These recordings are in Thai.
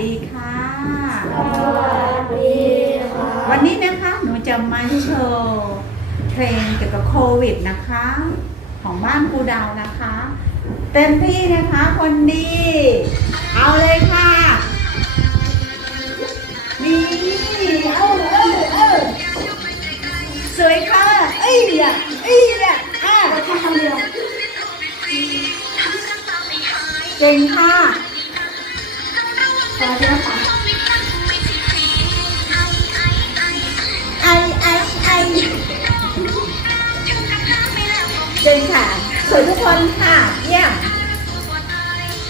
ชิดพนมมือสวัสดีค่ะ วันนี้นะคะหนูจะมาโชว์เพลงเกี่ยวกับโควิดนะคะ ของบ้านครูดาวนะคะ เต็มที่นะคะคนดี เอาเลยค่ะนี่เอาเออเออสวยค่ะเอ้ยอะเอ้ยอะอะเก่งค่ะ ต่อเนื่องค่ะไอไอไอเก่งค่ะสวยทุกคนค่ะ เยี่ยม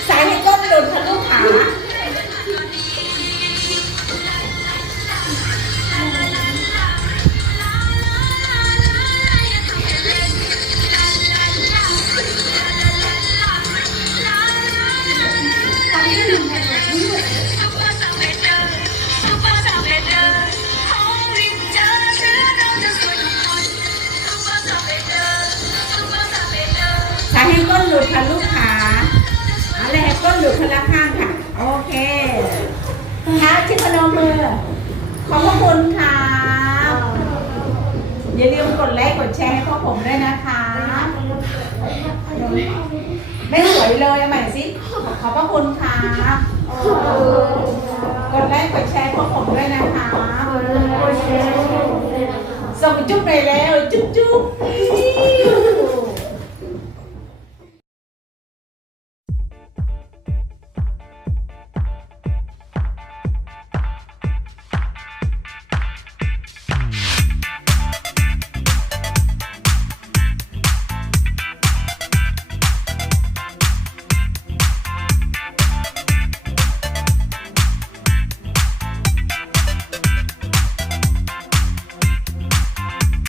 สายให้ก้นหลุดทะลุขา หลุดค่ะลูกขาเอาเลยให้ก้นหลุดคละข้างค่ะ โอเคเท้าชิพนมมือ ขอบพระคุณค่ะอย่าลืมกดไลค์กดแชร์ให้พวกผมด้วยนะคะ ไม่สวยเลยเอาใหม่สิขอบพระคุณค่ะกดไลค์กดแชร์พวกผมด้วยนะคะส่งจุ๊บไปแล้วจุ๊บจุ๊บ